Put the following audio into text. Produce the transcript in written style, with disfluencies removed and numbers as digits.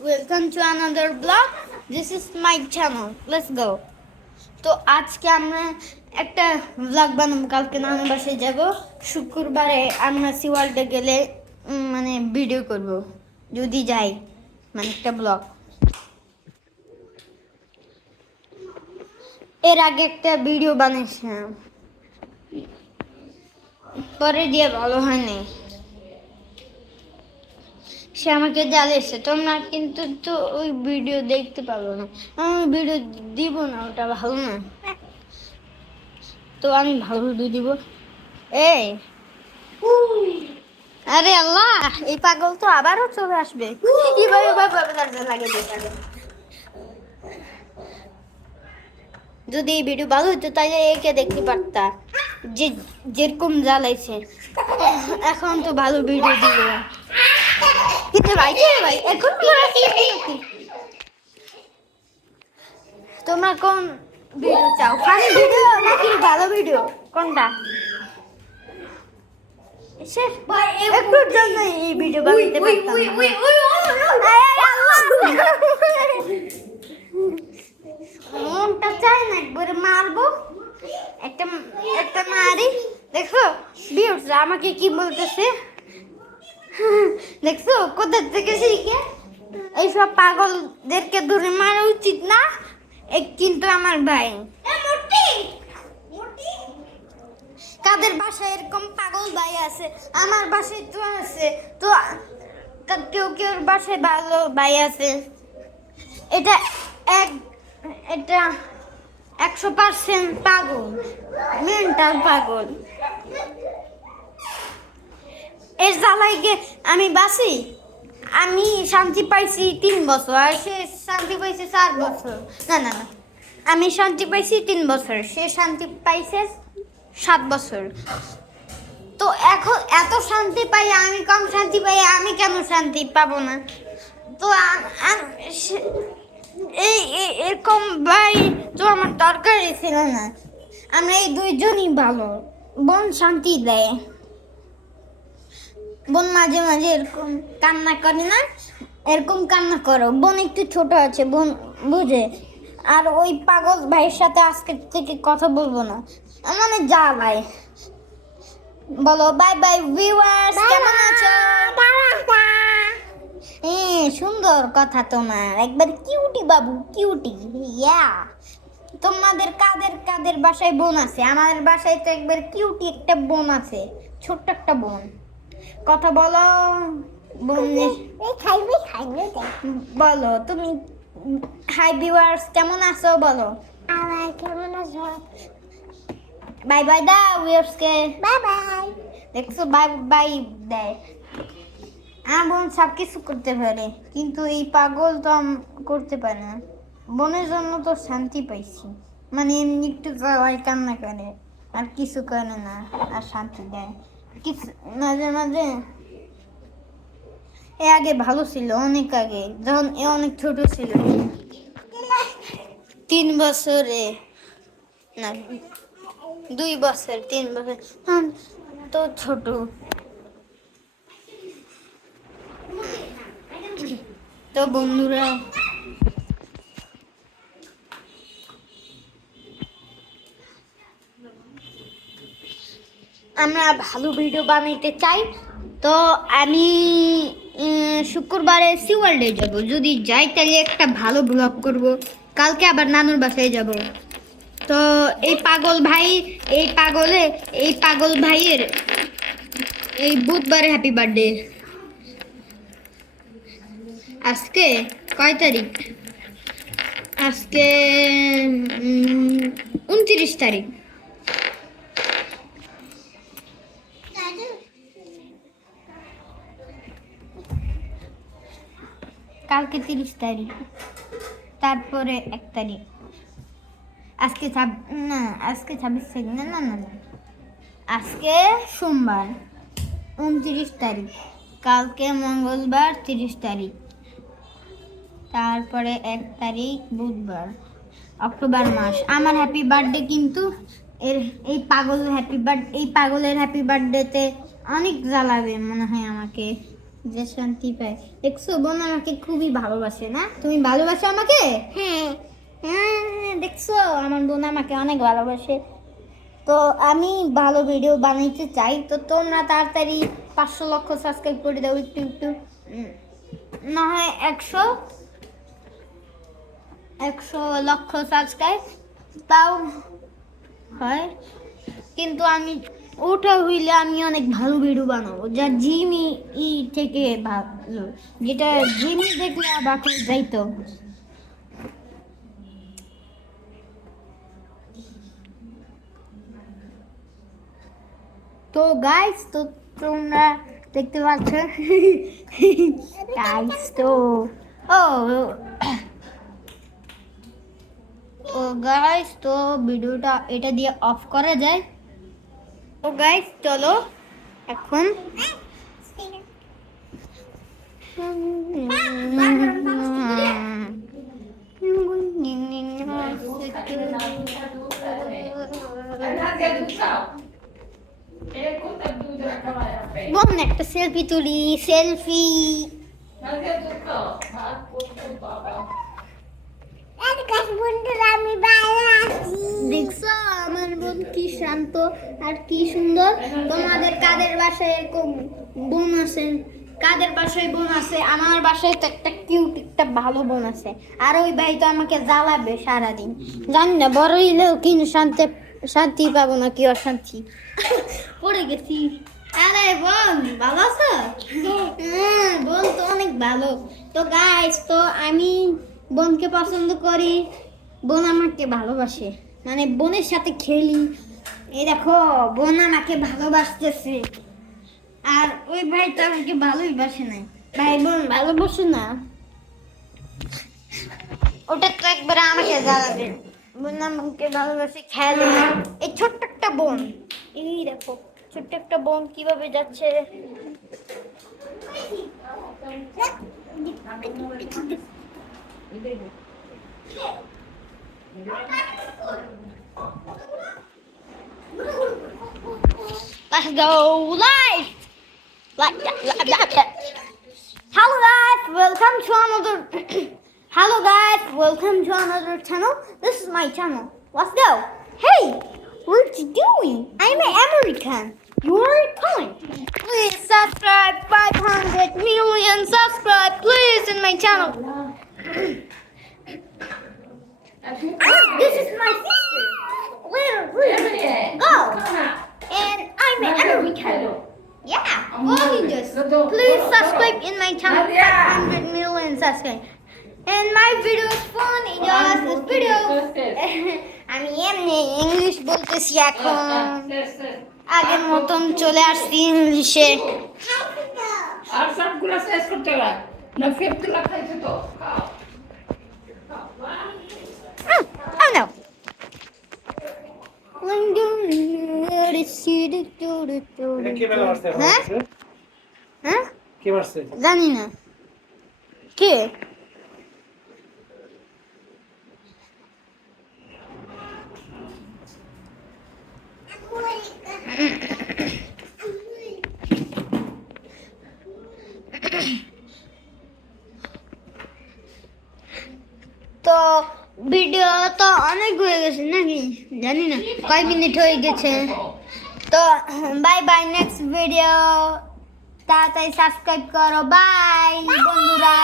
welcome to another vlog. This is my channel. Let's go. তো আজকে আমরা একটা vlog বানাবো। কালকে নানু বাসায় যাব। শুক্রবারে আমরা সিওয়ার্ল্ডে গেলে মানে ভিডিও করব। যদি যাই মানে একটা ব্লগ। এর আগে একটা ভিডিও বানিয়েছিলাম, পরে দিয়ে ভালো হয়নি। সে আমাকে জ্বালিয়েছে, তোমরা কিন্তু তো ওই ভিডিও দেখতে পাবো না। আমি ভিডিও দিব না, ওটা ভালো না। তো আমি ভালো ভিডিও দিব। এই আরে আল্লাহ, এই পাগল তো আবারও চলে আসবে। যদি এই ভিডিও ভালো হতো তাহলে একে দেখতে পারতা, যে যেরকম জ্বালাইছে। এখন তো ভালো ভিডিও দিব। ভাই এখন তোমরা কোন ভিডিও চাও? ফানি ভিডিও নাকি ভালো ভিডিও? কোনটা? একটুর জন্য এই ভিডিও বানাতে পারতাম। মনটা চাই না একবারে মারবো, একটা একটা মারি। দেখো ভিউয়ার্স আমাকে কি বলতেছে, দেখছো কোথা থেকে শিখে? এইসব পাগলদেরকে দূরে মারা উচিত না। কিন্তু আমার ভাই, কাদের বাসায় এরকম পাগল ভাই আছে? আমার বাসায় তো আছে। তো কেউ কেউ বাসায় ভালো ভাই আছে। এটা 100% পাগল, মেন্টাল পাগল। এর জ্বালাইকে আমি বাঁচি। আমি শান্তি পাইছি 3 বছর, আর সে শান্তি পাইছে 4 বছর। না না না, আমি শান্তি পাইছি 3 বছর, সে শান্তি পাইছে 7 বছর। তো এখন এত শান্তি পাই, আমি কম শান্তি পাই, আমি কেন শান্তি পাবো না? তো এরকম ভাই তো আমার দরকারই ছিল না। আমরা এই দুইজনই ভালো। বোন শান্তি দেয়। বোন মাঝে মাঝে এরকম কান্না করে না, এরকম কান্না করো। বোন একটু ছোট আছে, বোন বুঝে। আর ওই পাগল ভাইয়ের সাথে আজকে থেকে কথা বলবো না, মানে জ্বালায়। বলো বাই বাই ভিউয়ার্স, কেমন আছো? সুন্দর কথা তোমার, একবার কিউটি বাবু, কিউটি। ইয়া, তোমাদের কাদের কাদের বাসায় বোন আছে? আমাদের বাসায় তো একবার কিউটি একটা বোন আছে, ছোট্ট একটা বোন। কথা বলো বোন, বলো তুমি। হাই ভিউয়ার্স, কেমন আছো বলো। কেমন আছো? বাই বাই দাও ভিউয়ার্সকে। Bye bye. দেখছো বাই বাই দেয়। আমার বোন সব কিছু করতে পারে, কিন্তু এই পাগল তো করতে পারে না। বোনের জন্য তো শান্তি পাইছি, মানে এমনি একটু যাওয়াই কান্না করে, আর কিছু করে না, আর শান্তি দেয় কিছু মাঝে মাঝে। এ আগে ভালো ছিল, অনেক আগে, যখন এ অনেক ছোট ছিল। 3 বছরে না 2 বছর, 3 বছর তো ছোট। তো বন্ধুরা, আমরা ভালো ভিডিও বানাইতে চাই। তো আমি শুক্রবারে সিওয়ার্ল্ডে যাব। যদি যাই তাহলে একটা ভালো ব্লগ করব। কালকে আবার নানুর বাসায় যাব। তো এই পাগল ভাইয়ের এই বুধবারে হ্যাপি বার্থডে। আজকে কয় তারিখ? আজকে 29 তারিখ। কালকে 30 তারিখ, তারপরে 1 তারিখ। আজকে আজকে 26 তারিখ। না না না না, আজকে সোমবার 29 তারিখ, কালকে মঙ্গলবার 30 তারিখ, তারপরে 1 তারিখ বুধবার, অক্টোবর মাস। আমার হ্যাপি বার্থডে কিন্তু এই পাগলের হ্যাপি বার্থডেতে অনেক জ্বালাবে মনে হয় আমাকে। যে শান্তি পায়। দেখছো বোন আমাকে খুবই ভালোবাসে না? তুমি ভালোবাসো আমাকে? হ্যাঁ হ্যাঁ, দেখছো আমার বোন আমাকে অনেক ভালোবাসে। তো আমি ভালো ভিডিও বানাইতে চাই, তো তোমরা তাড়াতাড়ি 500 লক্ষ সাবস্ক্রাইব করে দাও একটু একটু। না হয় 100 লক্ষ সাবস্ক্রাইব তাও হয়, কিন্তু আমি ওটা হইলে আমি অনেক ভালো ভিডিও বানাবো, যা জিমি থেকে ভালো, যেটা জিমি দেখলে বাকি যাইতো। তো গাইস, তো তোমরা দেখতে পাচ্ছ গাইস, তো ও ও গাইস, তো ভিডিওটা এটা দিয়ে অফ করা যায়। তো গাইস চলো এখন বোন একটা সেলফি তুলি, সেলফি। দেখছো আমার বোন কি শান্ত আর কি সুন্দর। তোমাদের কাদের বাসায় এরকম বোন আছে? কাদের বাসায় বোন আছে? আমার বাসায় তো একটা কিউট একটা ভালো বোন আছে। আর ওই ভাই তো আমাকে জ্বালাবে সারাদিন, জানি না বড় হইলেও কিন্তু শান্তি পাবো না কি অশান্তি। পড়ে গেছি। আরে বোন ভালো আছো? হ্যাঁ বোন তো অনেক ভালো। তো গাইস, তো আমি বোনকে পছন্দ করি, বোন আমাকে ভালোবাসে, মানে বোনের সাথে খেলি। এই দেখো বোন আমাকে ভালোবাসতেছে, আর ওই ভাই তো আমাকে ভালোই বাসে না। ভাই বোন ভালোবাসে না, ওটা তো একবার আমাকে জ্বালাবে। বোন আমাকে ভালোবাসে, খেলে। এই ছোট্ট একটা বোন, এই দেখো ছোট্ট একটা বোন কিভাবে যাচ্ছে। Let's go live. Hello guys, welcome to another. Hello guys, welcome to another channel. This is my channel. Let's go. Hey, what you doing? I'm an American. You are coming. Please subscribe. 500 million subscribe, please, in my channel. This is my sister. Little Ruth. Go. And I'm an American. Yeah, what is this? Please subscribe in my channel. 500 million subscribe. And my video is fun. Enjoy this video. আমি এমনি English বলতেছি এখন, আগের মতন চলে আসছি ইংলিশে। আর সবগুলো শেষ করতে হবে না, ফেপগুলো খাইছে তো। Oh no. হ্যাঁ হ্যাঁ, কে মারছে? জানি না কে। তো ভিডিও তো অনেক হয়ে গেছে নাকি, জানি না কয় মিনিট হয়ে গেছে। তো বাই বাই, নেক্সট ভিডিও, তাড়াতাড়ি সাবস্ক্রাইব করো। বাই বন্ধুরা।